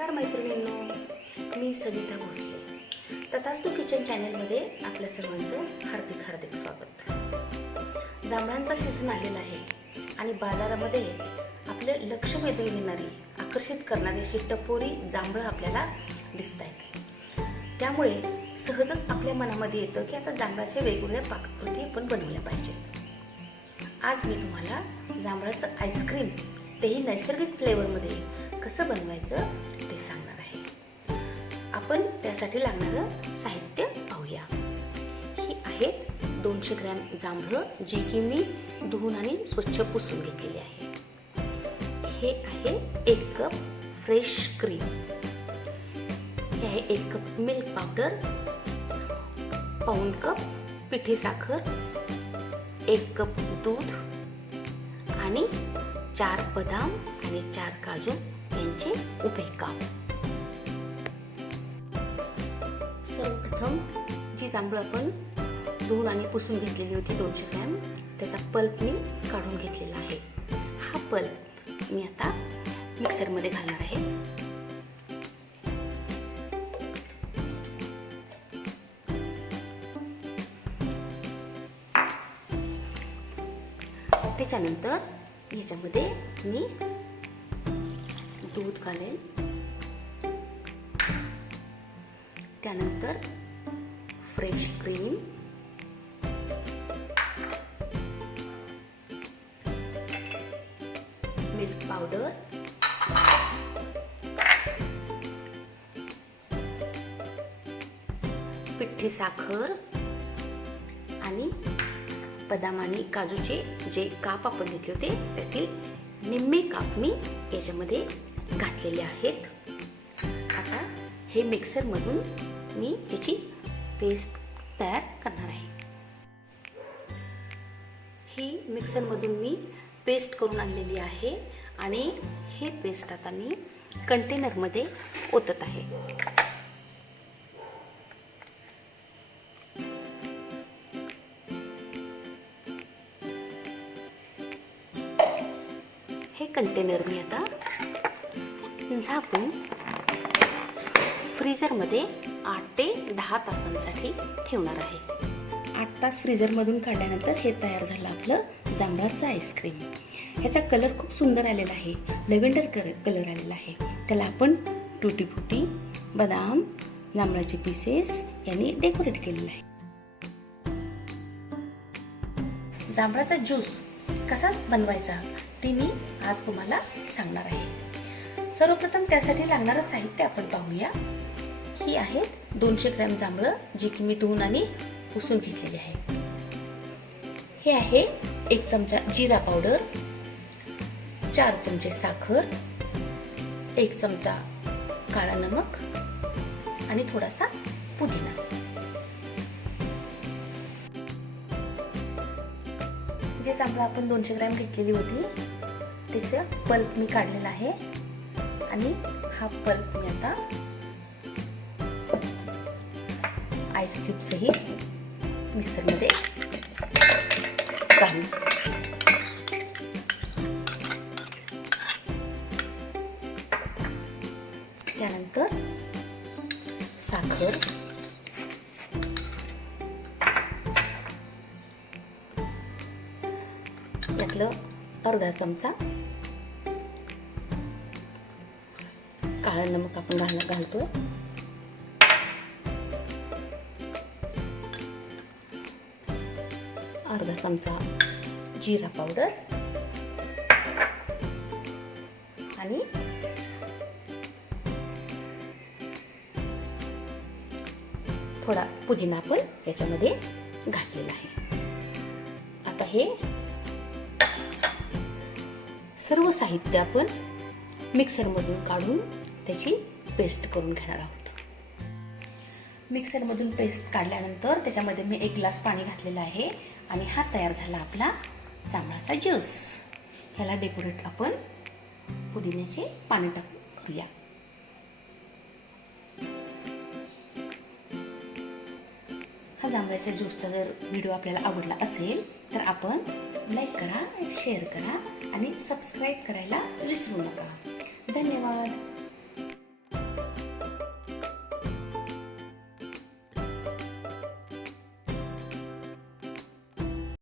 नमस्कार मैत्रिणींनो, मी सविता भोसले. तथास्तु किचन चॅनलमध्ये आपल्या सर्वांचं हार्दिक हार्दिक स्वागत. जांभळांचा सीझन आलेला आहे आणि बाजारामध्ये आपले लक्ष वेधून घेणारी, आकर्षित करणारी अशी टपोरी जांभळं आपल्याला दिसत आहेत. त्यामुळे सहजच आपल्या मनामध्ये येतं की आता जांभळाच्या वेगवेगळ्या पाककृती आपण बनवल्या पाहिजे. आज मी तुम्हाला जांभळाचं आईस्क्रीम, तेही नैसर्गिक फ्लेवरमध्ये कसं बनवायचं ते सांगणार आहे. आपण त्यासाठी लागणारं साहित्य पाहूया. ही आहेत 200 ग्रॅम जांभळं, जी की मी धुवून आणि स्वच्छ पुसून घेतलेली आहे. हे आहे 1 कप फ्रेश क्रीम. हे आहे 1 कप मिल्क पावडर, पाऊण कप पिठी साखर, 1 कप दूध आणि 4 बदाम आणि 4 काजू यांचे उभे काप. सर्वप्रथम जी जांभळं आपण धुवून आणि पुसून घेतलेली होती 200 ग्रॅम, त्याचा पल्प मी काढून घेतलेला आहे. हा पल्प मी आता मिक्सरमध्ये घालणार आहे. त्याच्यानंतर याच्यामध्ये मी दूध घालेन, त्यानंतर फ्रेश क्रीम, मिल्क पावडर, पिठी साखर आणि बदाम आणि काजूचे जे काप आपण घेतले होते त्यातील निम्मे काप मी याच्यामध्ये घातलेले आहेत. आता हे मिक्सरमधून मी याची पेस्ट तयार करणार आहे. ही मिक्सरमधून मी पेस्ट करून आणलेली आहे आणि हे पेस्ट आता मी कंटेनरमध्ये ओतत आहे. हे कंटेनर मी आता झाकून फ्रीजरमध्ये 8 ते 10 तासांसाठी ठेवणार आहे. 8 तास फ्रीजरमधून काढल्यानंतर हे तयार झालं आपलं जांभळाचं आईस्क्रीम. ह्याचा कलर खूप सुंदर आलेला आहे, लव्हेंडर कलर आलेला आहे. त्याला आपण टुटी फुटी, बदाम, जांभळाचे पीसेस यांनी डेकोरेट केलेलं आहे. जांभळाचा ज्यूस कसा बनवायचा ते मी आज तुम्हाला सांगणार आहे. सर्वप्रथम त्यासाठी लागणारं साहित्य आपण पाहूया. ही आहेत 200 ग्रॅम जांभळं, जी की मी धुवून आणि पुसून घेतलेली आहे. हे आहे 1 चमचा जिरा पावडर, 4 चमचे साखर, 1 चमचा काळा नमक आणि थोडासा पुदिना. जे जांभळं आपण 200 ग्रॅम घेतलेली होती त्याचं पल्प मी काढलेला आहे आणि हा पल्प मी आता आईस क्यूब सहित मिक्सरमध्ये घालून त्यानंतर साखर, यातलं अर्धा चमचा काळा नमक आपण घालतोय, अर्धा चमचा जिरा पावडर आणि थोडा पुदिना आपण याच्यामध्ये घातलेला आहे. आता हे सर्व साहित्य आपण मिक्सरमधून काढून त्याची पेस्ट करून घेणार आहोत. मिक्सरमधून पेस्ट काढल्यानंतर त्याच्यामध्ये मी 1 ग्लास पाणी घातलेलं आहे आणि हा तयार झाला आपला जांभळाचा ज्यूस. ह्याला डेकोरेट आपण पुदिन्याचे पाने टाकून करूया. हा जांभळाच्या ज्यूसचा जर व्हिडिओ आपल्याला आवडला असेल तर आपण लाईक करा, शेअर करा आणि सबस्क्राईब करायला विसरू नका. धन्यवाद.